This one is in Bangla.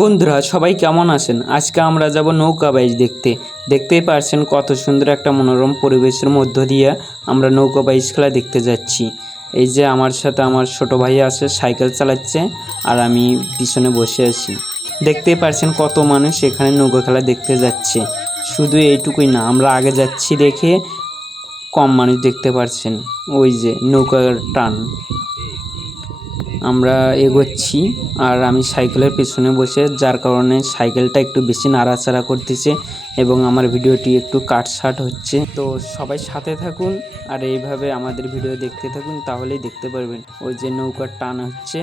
বন্ধুরা সবাই কেমন আছেন? আজকে আমরা যাব নৌকা বাইচ দেখতে। দেখতেই পারছেন কত সুন্দর একটা মনোরম পরিবেশের মধ্য দিয়ে আমরা নৌকা বাইচ খেলা দেখতে যাচ্ছি। এই যে আমার সাথে আমার ছোট ভাই আছে, সাইকেল চালাচ্ছে, আর আমি পিছনে বসে আছি। দেখতেই পারছেন কত মানুষ এখানে নৌকা খেলা দেখতে যাচ্ছে। শুধু এইটুকুই না, আমরা আগে যাচ্ছি দেখে কম মানুষ দেখতে পারছেন। ওই যে নৌকার টান, আমরা এগোচ্ছি আর আমি সাইকেলের পেছনে বসে, যার কারণে সাইকেলটা একটু বেশি নাড়াচাড়া করতেছে এবং আমার ভিডিওটি একটু কাটছাট হচ্ছে। তো সবাই সাথে থাকুন আর এইভাবে আমাদের ভিডিও দেখতে থাকুন, তাহলেই দেখতে পারবেন। ওই যে নৌকার টান হচ্ছে।